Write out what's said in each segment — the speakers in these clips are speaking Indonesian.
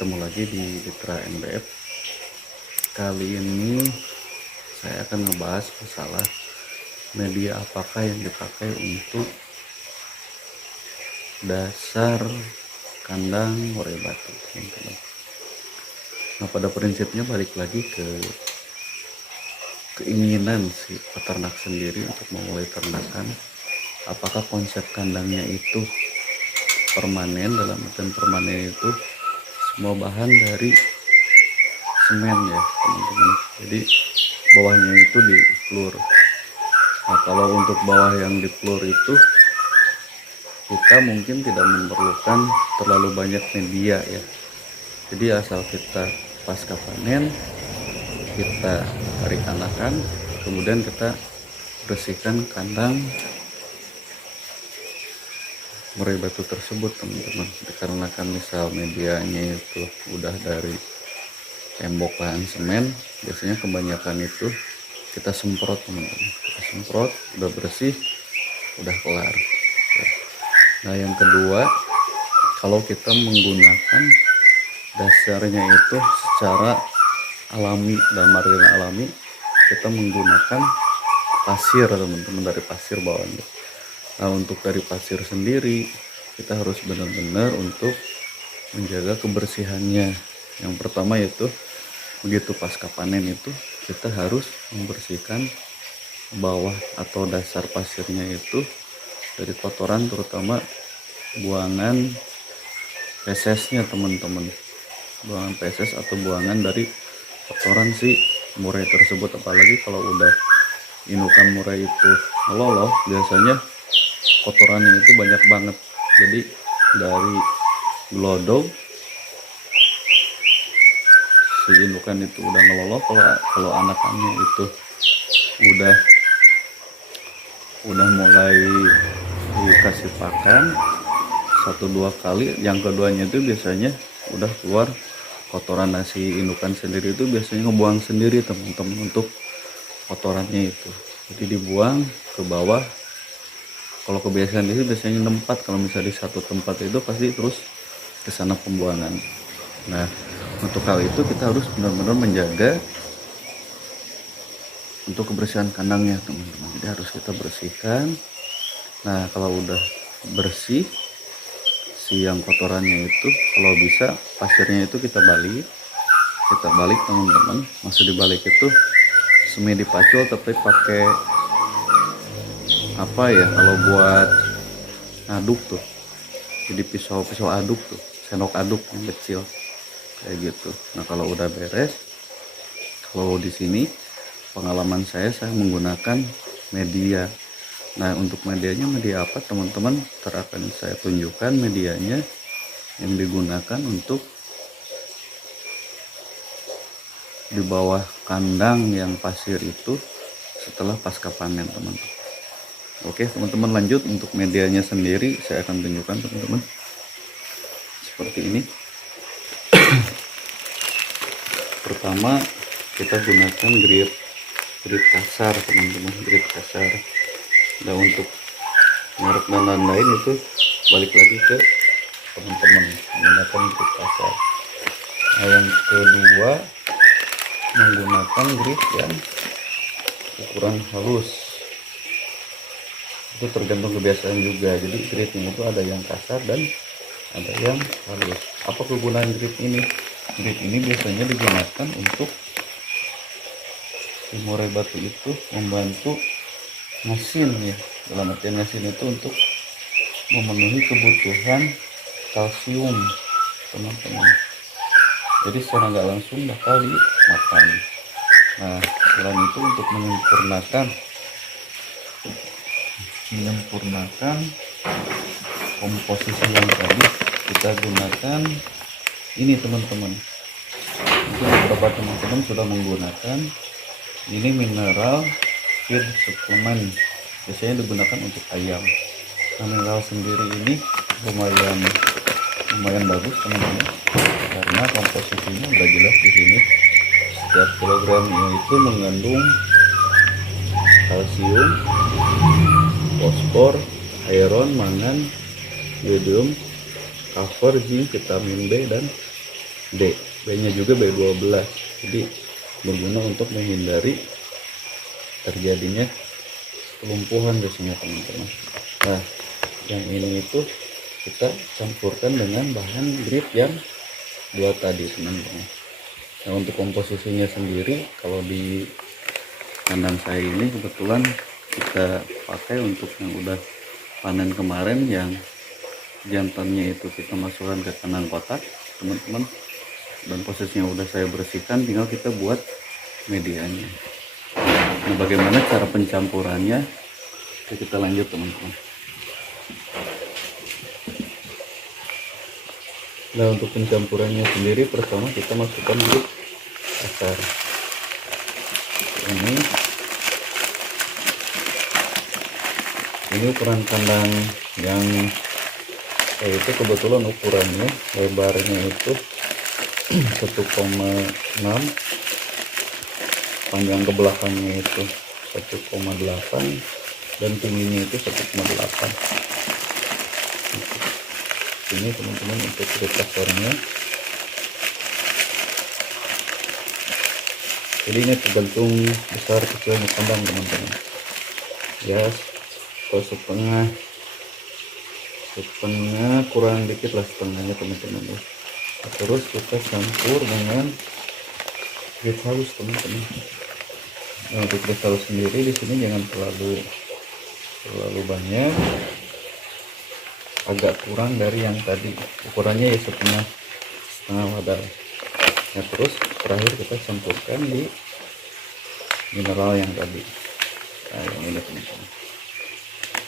Ketemu lagi di Litra NBF. Kali ini saya akan ngebahas masalah media apakah yang dipakai untuk dasar kandang murai batu, teman-teman. Nah, pada prinsipnya balik lagi ke keinginan si peternak sendiri untuk memulai ternakan. Apakah konsep kandangnya itu permanen? Dalam artian permanen itu semua bahan dari semen ya, teman-teman. Jadi bawahnya itu di floor. Nah, kalau untuk bawah yang di floor itu kita mungkin tidak memerlukan terlalu banyak media ya. Jadi asal kita pasca panen kita tarik anakan, kemudian kita bersihkan kandang murai batu tersebut, teman-teman. Dikarenakan misal medianya itu udah dari tembok bahan semen, biasanya kebanyakan itu kita semprot, teman-teman. Kita semprot, udah bersih, udah kelar. Nah, yang kedua, kalau kita menggunakan dasarnya itu secara alami, dalam artian alami, kita menggunakan pasir, teman-teman, dari pasir bawahnya. Nah, untuk dari pasir sendiri kita harus benar-benar untuk menjaga kebersihannya. Yang pertama yaitu begitu pasca panen itu kita harus membersihkan bawah atau dasar pasirnya itu dari kotoran, terutama buangan fesesnya, teman-teman. Buangan feses atau buangan dari kotoran si murai tersebut. Apalagi kalau udah indukan murai itu meloloh, biasanya kotorannya itu banyak banget. Jadi dari gelodong si indukan itu udah ngeloloh, kalau anakannya itu udah mulai dikasih pakan 1-2 kali, yang keduanya itu biasanya udah keluar kotoran. Nasi indukan sendiri itu biasanya ngebuang sendiri, teman-teman, untuk kotorannya itu. Jadi dibuang ke bawah. Kalau kebiasaan itu biasanya tempat, kalau misalnya di satu tempat itu pasti terus ke sana pembuangan. Nah, untuk hal itu kita harus benar-benar menjaga untuk kebersihan kandangnya, teman-teman. Jadi harus kita bersihkan. Nah, kalau udah bersih si yang kotorannya itu, kalau bisa pasirnya itu kita balik, teman-teman. Maksud dibalik itu semi dipacul, tapi pakai apa ya, kalau buat aduk tuh, jadi pisau aduk tuh, sendok aduk yang kecil kayak gitu. Nah, kalau udah beres, kalau di sini pengalaman saya menggunakan media. Nah, untuk medianya media apa, teman-teman? Akan saya tunjukkan medianya yang digunakan untuk di bawah kandang yang pasir itu setelah pasca panen, teman-teman. Oke, teman-teman, lanjut. Untuk medianya sendiri saya akan tunjukkan, teman-teman, seperti ini. Pertama kita gunakan grit kasar, teman-teman, grit kasar. Dan untuk merek dan lain-lain itu balik lagi ke teman-teman menggunakan grit kasar. Nah, yang kedua menggunakan grit yang ukuran halus. Itu tergantung kebiasaan juga. Jadi gritnya itu ada yang kasar dan ada yang halus. Apa kegunaan grit ini? Grit ini biasanya digunakan untuk si murai batu itu membantu ngasin ya. Dalam artian ngasin itu untuk memenuhi kebutuhan kalsium, teman-teman. Jadi secara nggak langsung bakal dimakan. Nah, selain itu untuk menyempurnakan komposisi yang tadi, kita gunakan ini, teman-teman. Mungkin beberapa teman-teman sudah menggunakan ini, mineral feed supplement, biasanya digunakan untuk ayam. Nah, mineral sendiri ini lumayan bagus, teman-teman, karena komposisinya udah jelas di sini. Setiap kilogramnya itu mengandung kalsium, fosfor, iron, mangan, yodium, kafir, zinc, vitamin B, dan D, B-nya juga B12. Jadi berguna untuk menghindari terjadinya kelumpuhan biasanya teman-teman. Nah, yang ini itu kita campurkan dengan bahan grit yang dua tadi teman-teman. Nah, untuk komposisinya sendiri, kalau di kandang saya ini kebetulan kita pakai untuk yang udah panen kemarin, yang jantannya itu kita masukkan ke kandang kotak teman-teman, dan posisinya udah saya bersihkan, tinggal kita buat medianya. Nah, bagaimana cara pencampurannya? Kita lanjut teman-teman. Nah, untuk pencampurannya sendiri, pertama kita masukkan grit kasar ini ukuran kandang yang itu kebetulan ukurannya lebarnya itu 1,6, panjang ke belakangnya itu 1,8, dan tingginya itu 1,8. Ini teman-teman untuk grit kasarnya. Jadi ini tergantung besar kecilnya kandang teman-teman ya, setengah kurang dikit lah setengahnya teman-teman ya. Terus kita campur dengan grit halus teman-teman. Nah, untuk grit halus sendiri di sini jangan terlalu banyak, agak kurang dari yang tadi, ukurannya ya setengah wadah. Nah, terus terakhir kita campurkan di mineral yang tadi. Nah, yang ini teman-teman,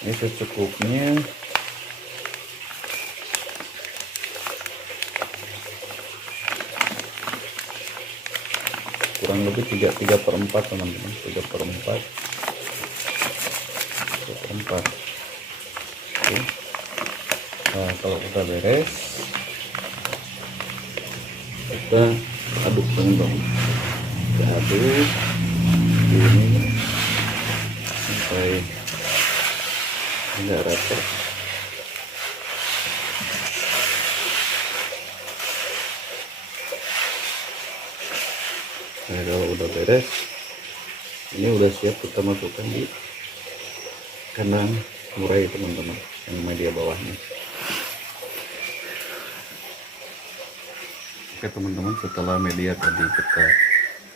ini secukupnya. Kurang lebih 3/4 teman-teman, 3/4. Oke. Nah, kalau udah beres, kita aduk teman-teman, kita aduk ini sampai agak rata. Nah, kalau udah beres, ini udah siap kita masukkan di kandang murai teman-teman, yang media bawahnya. Oke teman-teman, setelah media tadi kita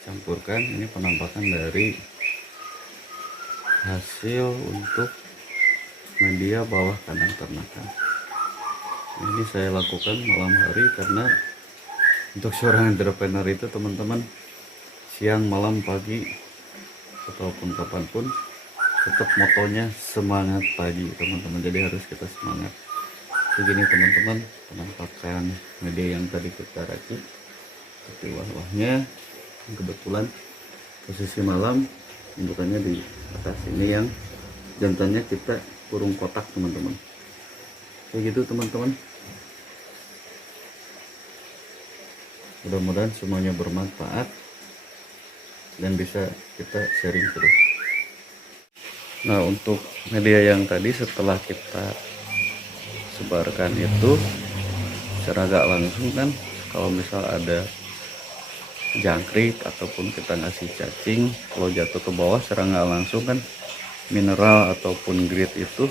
campurkan, ini penampakan dari hasil untuk media bawah kandang ternakan. Ini saya lakukan malam hari karena untuk seorang entrepreneur itu teman-teman, siang, malam, pagi, ataupun kapanpun, tetap motonya semangat pagi teman-teman. Jadi harus kita semangat. Begini teman-teman, penampakan media yang tadi kita racik, tapi wah-wahnya kebetulan posisi malam, indukannya di atas ini, yang jantannya kita kurung kotak teman-teman. Kayak gitu teman-teman. Mudah-mudahan semuanya bermanfaat dan bisa kita sharing terus. Nah, untuk media yang tadi setelah kita sebarkan itu secara gak langsung kan, kalau misal ada jangkrik ataupun kita ngasih cacing, kalau jatuh ke bawah secara gak langsung kan mineral ataupun grit itu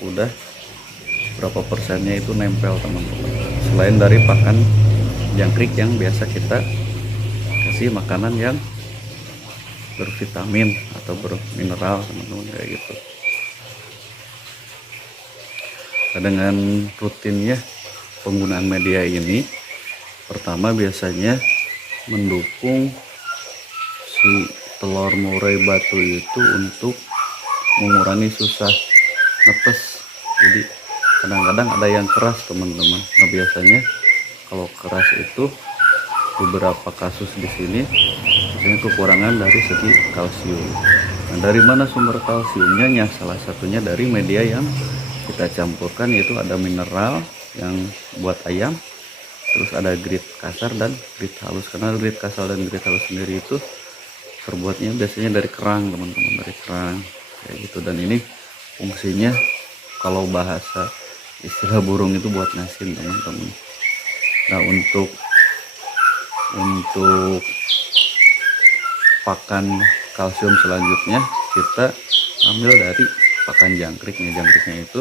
udah berapa persennya itu nempel teman-teman. Selain dari pakan jangkrik yang biasa kita kasih makanan yang bervitamin atau bermineral teman-teman, kayak gitu. Nah, dengan rutinnya penggunaan media ini, pertama biasanya mendukung si telur murai batu itu untuk mengurangi susah netes. Jadi kadang-kadang ada yang keras teman-teman. Nah, biasanya kalau keras itu beberapa kasus di sini biasanya kekurangan dari segi kalsium. Nah, dari mana sumber kalsiumnya? Ya, salah satunya dari media yang kita campurkan, yaitu ada mineral yang buat ayam, terus ada grit kasar dan grit halus. Karena grit kasar dan grit halus sendiri itu terbuatnya biasanya dari kerang teman-teman, dari kerang kayak gitu. Dan ini fungsinya kalau bahasa istilah burung itu buat ngasin teman-teman. Nah, untuk untuk pakan kalsium selanjutnya kita ambil dari pakan jangkriknya. Jangkriknya itu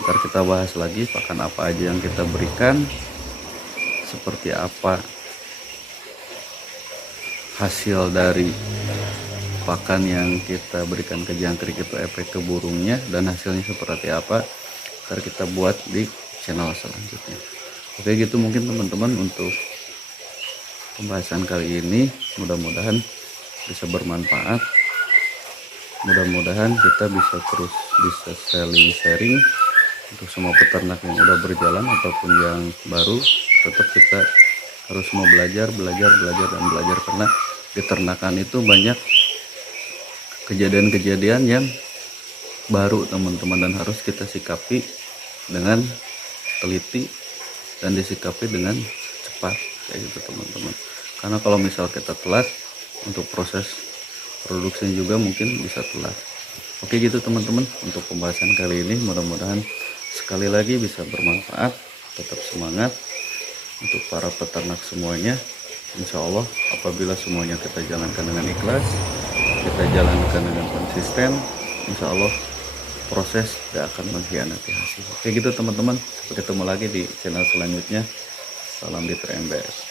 ntar kita bahas lagi pakan apa aja yang kita berikan, seperti apa hasil dari pakan yang kita berikan ke jangkrik itu, efek ke burungnya, dan hasilnya seperti apa, ntar kita buat di channel selanjutnya. Oke, gitu mungkin teman-teman untuk pembahasan kali ini. Mudah-mudahan bisa bermanfaat, mudah-mudahan kita bisa terus sharing untuk semua peternak yang udah berjalan ataupun yang baru. Tetap kita harus mau belajar dan belajar, karena di ternakan itu banyak kejadian-kejadian yang baru teman-teman, dan harus kita sikapi dengan teliti dan disikapi dengan cepat kayak gitu teman-teman. Karena kalau misal kita telat, untuk proses produksinya juga mungkin bisa telat. Oke gitu teman-teman untuk pembahasan kali ini, mudah-mudahan sekali lagi bisa bermanfaat. Tetap semangat untuk para peternak semuanya. Insya Allah apabila semuanya kita jalankan dengan ikhlas, kita jalankan dengan konsisten, insya Allah proses tidak akan mengkhianati hasil. Oke gitu teman-teman, sampai ketemu lagi di channel selanjutnya. Salam di MBS.